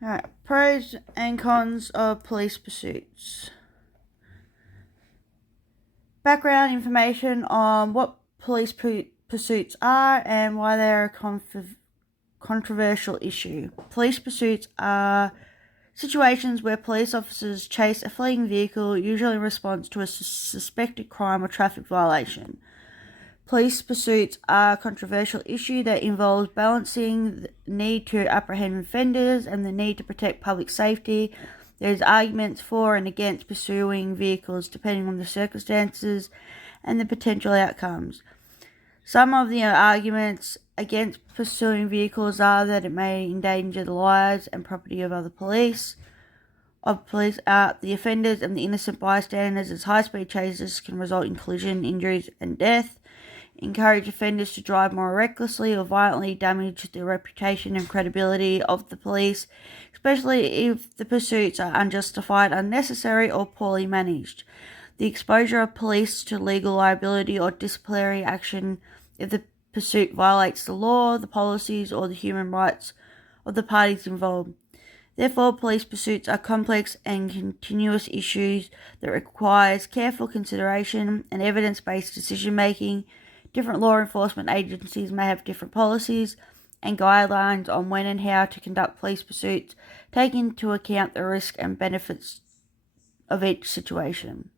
Alright, pros and cons of police pursuits. Background information on what police pursuits are and why they are a controversial issue. Police pursuits are situations where police officers chase a fleeing vehicle, usually in response to a suspected crime or traffic violation. Police pursuits are a controversial issue that involves balancing the need to apprehend offenders and the need to protect public safety. There's arguments for and against pursuing vehicles depending on the circumstances and the potential outcomes. Some of the arguments against pursuing vehicles are that it may endanger the lives and property of other police. The offenders and the innocent bystanders, as high-speed chases can result in collision, injuries, and death. Encourage offenders to drive more recklessly or violently, damage the reputation and credibility of the police, especially if the pursuits are unjustified, unnecessary, or poorly managed. The exposure of police to legal liability or disciplinary action if the pursuit violates the law, the policies, or the human rights of the parties involved. Therefore, police pursuits are complex and continuous issues that requires careful consideration and evidence-based decision-making. Different law enforcement agencies may have different policies and guidelines on when and how to conduct police pursuits, taking into account the risk and benefits of each situation.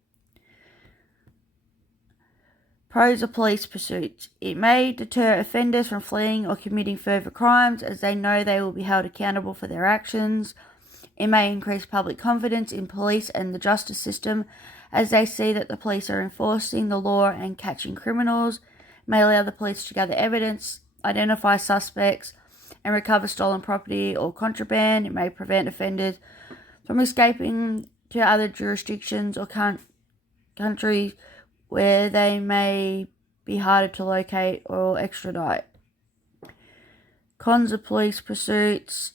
Pros of police pursuits. It may deter offenders from fleeing or committing further crimes, as they know they will be held accountable for their actions. It may increase public confidence in police and the justice system, as they see that the police are enforcing the law and catching criminals. It may allow the police to gather evidence, identify suspects, and recover stolen property or contraband. It may prevent offenders from escaping to other jurisdictions or countries where they may be harder to locate or extradite. Cons of police pursuits.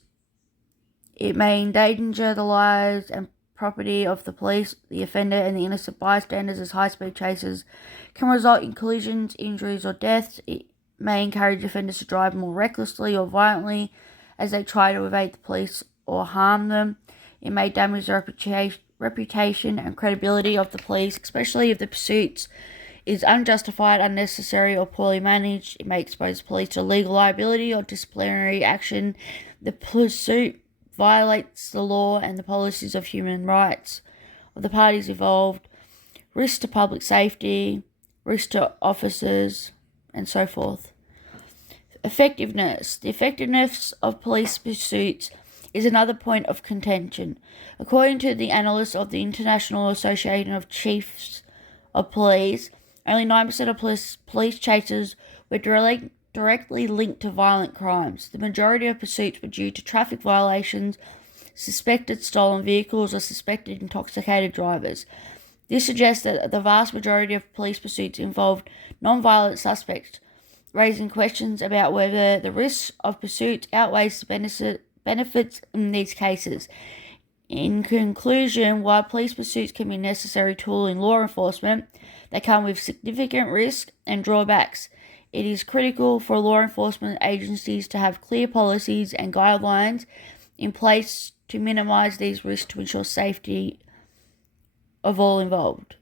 It may endanger the lives and property of the police, the offender, and the innocent bystanders, as high-speed chases can result in collisions, injuries, or deaths. It may encourage offenders to drive more recklessly or violently as they try to evade the police or harm them. It may damage the reputation and credibility of the police, especially if the pursuit is unjustified, unnecessary, or poorly managed. It may expose police to legal liability or disciplinary action. The pursuit violates the law and the policies of human rights of the parties involved, risk to public safety, risk to officers, and so forth. Effectiveness. The effectiveness of police pursuits is another point of contention. According to the analysts of the International Association of Chiefs of Police, only 9% of police chases were directly linked to violent crimes. The majority of pursuits were due to traffic violations, suspected stolen vehicles, or suspected intoxicated drivers. This suggests that the vast majority of police pursuits involved non-violent suspects, raising questions about whether the risks of pursuit outweighs the benefits in these cases. In conclusion, while police pursuits can be a necessary tool in law enforcement, they come with significant risks and drawbacks. It is critical for law enforcement agencies to have clear policies and guidelines in place to minimize these risks to ensure safety of all involved.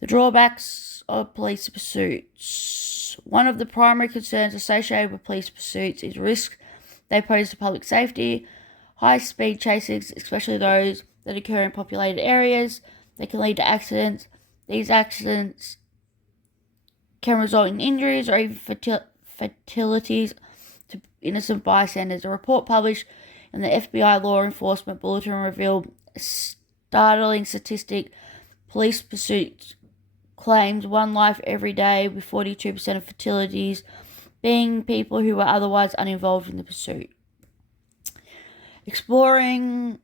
The drawbacks of police pursuits. One of the primary concerns associated with police pursuits is risk they pose to public safety. High-speed chases, especially those that occur in populated areas, they can lead to accidents. These accidents can result in injuries or even fatalities to innocent bystanders. A report published in the FBI Law Enforcement Bulletin revealed a startling statistic. Police pursuits claims one life every day, with 42% of fatalities being people who were otherwise uninvolved in the pursuit. Exploring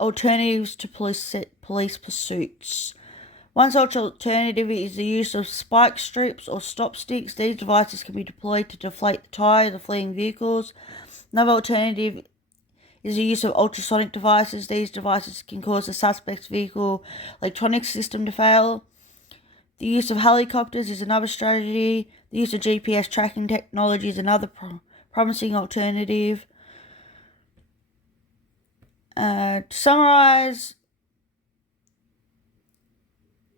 alternatives to police pursuits. One such alternative is the use of spike strips or stop sticks. These devices can be deployed to deflate the tires of fleeing vehicles. Another alternative is the use of ultrasonic devices. These devices can cause the suspect's vehicle electronic system to fail. The use of helicopters is another strategy. The use of GPS tracking technology is another promising alternative. To summarise,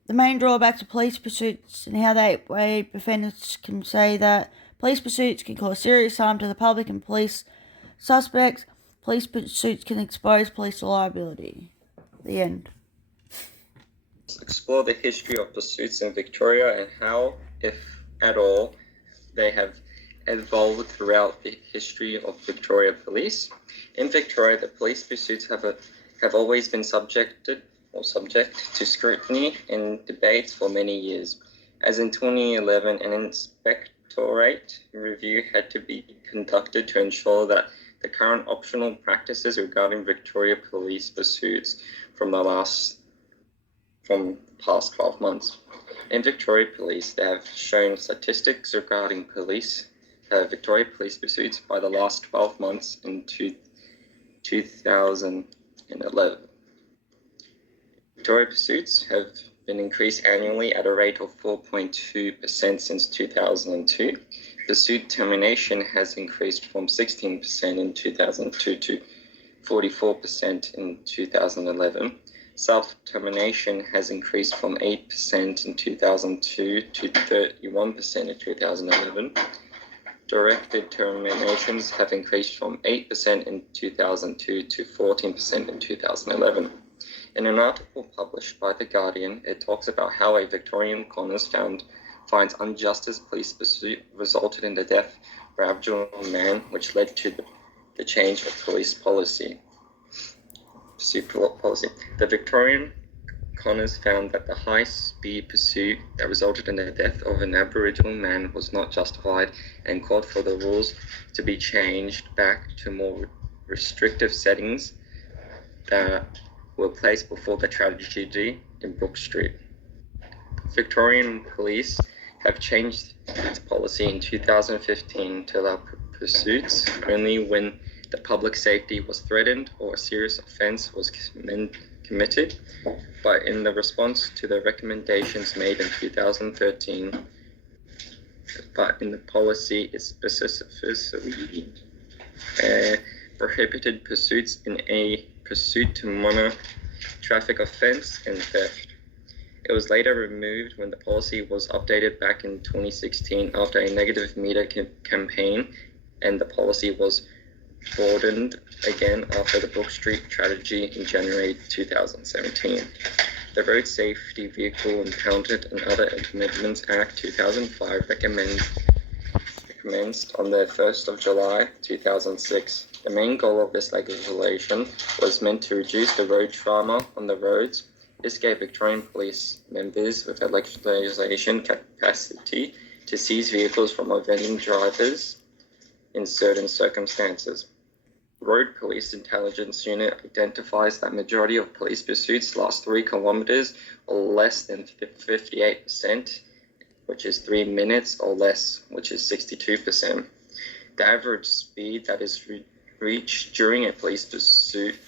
the main drawbacks of police pursuits and how they way defendants can say that police pursuits can cause serious harm to the public and police suspects. Police pursuits can expose police to liability. The end. Explore the history of pursuits in Victoria and how, if at all, they have evolved throughout the history of Victoria Police. In Victoria, the police pursuits have always been subject to scrutiny and debates for many years. As in 2011, an inspectorate review had to be conducted to ensure that the current optional practices regarding Victoria Police pursuits from the past 12 months. In Victoria Police, they have shown statistics regarding Victoria Police pursuits by the last 12 months in 2011. Victoria pursuits have been increased annually at a rate of 4.2% since 2002. Pursuit termination has increased from 16% in 2002 to 44% in 2011. Self-termination has increased from 8% in 2002 to 31% in 2011. Directed terminations have increased from 8% in 2002 to 14% in 2011. In an article published by The Guardian, it talks about how a Victorian coroner's finds unjust police pursuit resulted in the death of an Aboriginal man, which led to the change of police policy. The Victorian coroner's found that the high-speed pursuit that resulted in the death of an Aboriginal man was not justified and called for the rules to be changed back to more restrictive settings that were placed before the tragedy in Brook Street. Victorian police have changed its policy in 2015 to allow pursuits only when the public safety was threatened or a serious offence was committed, but in the response to the recommendations made in 2013, but in the policy it specifically prohibited pursuits in a pursuit to monitor traffic offence and theft. It was later removed when the policy was updated back in 2016 after a negative media campaign, and the policy was broadened again after the Brook Street tragedy in January 2017. The Road Safety Vehicle Impoundment and Other Amendments Act 2005 commenced on the 1st of July 2006. The main goal of this legislation was meant to reduce the road trauma on the roads. This gave Victorian police members with a legislation capacity to seize vehicles from offending drivers in certain circumstances. Road Police Intelligence Unit identifies that majority of police pursuits last 3 kilometers or less than 58%, which is 3 minutes or less, which is 62%. The average speed that is reached during a police pursuit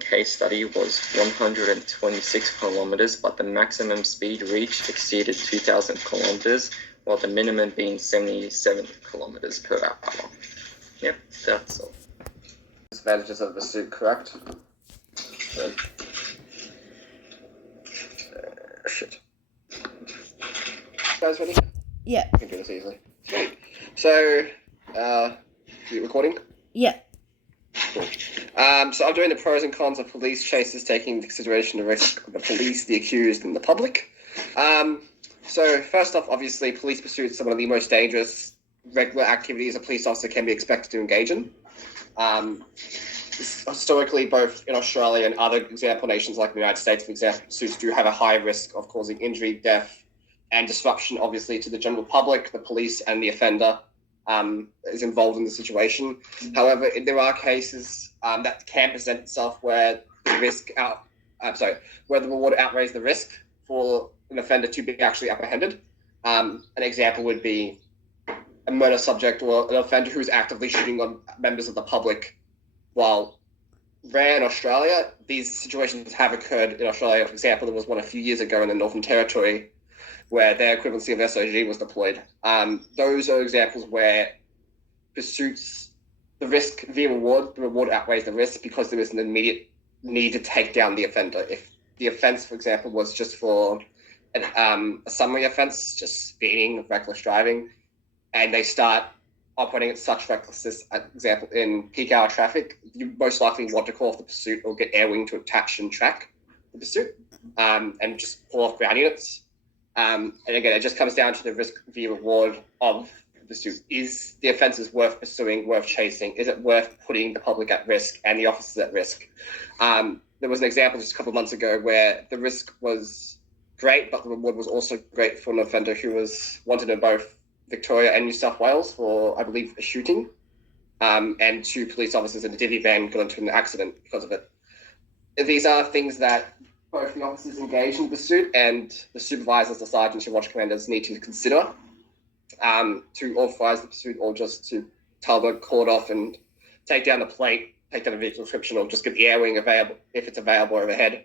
case study was 126 kilometers, but the maximum speed reached exceeded 2,000 kilometers, while the minimum being 77 kilometers per hour. Yep, that's all. Advantages of the suit, correct? Shit. You guys ready? Yeah. I can do this easily. Sweet. So, you recording? Yeah. Cool. So I'm doing the pros and cons of police chases, taking into consideration the risk of the police, the accused, and the public. So first off, obviously, police pursuits are one of the most dangerous regular activities a police officer can be expected to engage in. Historically, both in Australia and other example nations like the United States, for example, pursuits do have a high risk of causing injury, death, and disruption, obviously, to the general public, the police, and the offender is involved in the situation. However, there are cases that can present itself where the where the reward outweighs the risk for an offender to be actually apprehended. An example would be a murder subject or an offender who's actively shooting on members of the public. While rare in Australia, these situations have occurred in Australia. For example, there was one a few years ago in the Northern Territory where their equivalency of SOG was deployed. Those are examples where pursuits the risk v reward, the reward outweighs the risk because there is an immediate need to take down the offender. If the offence, for example, was just for a summary offence, just speeding, reckless driving, and they start operating at such recklessness, for example, in peak hour traffic, you most likely want to call off the pursuit or get air wing to attach and track the pursuit, and just pull off ground units. And again, it just comes down to the risk v reward of the pursuit. Is the offences worth pursuing, worth chasing? Is it worth putting the public at risk and the officers at risk? There was an example just a couple of months ago where the risk was great, but the reward was also great for an offender who was wanted in both Victoria and New South Wales for, I believe, a shooting. And 2 police officers in the divvy van got into an accident because of it. These are things that both the officers engaged in the pursuit and the supervisors, the sergeants, and watch commanders need to consider to authorise the pursuit, or just to tell the court off and take down the plate, take down the vehicle description, or just get the air wing available if it's available overhead.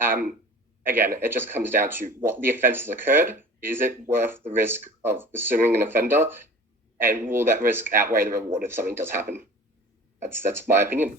Again, it just comes down to what the offence has occurred. Is it worth the risk of pursuing an offender? And will that risk outweigh the reward if something does happen? That's my opinion.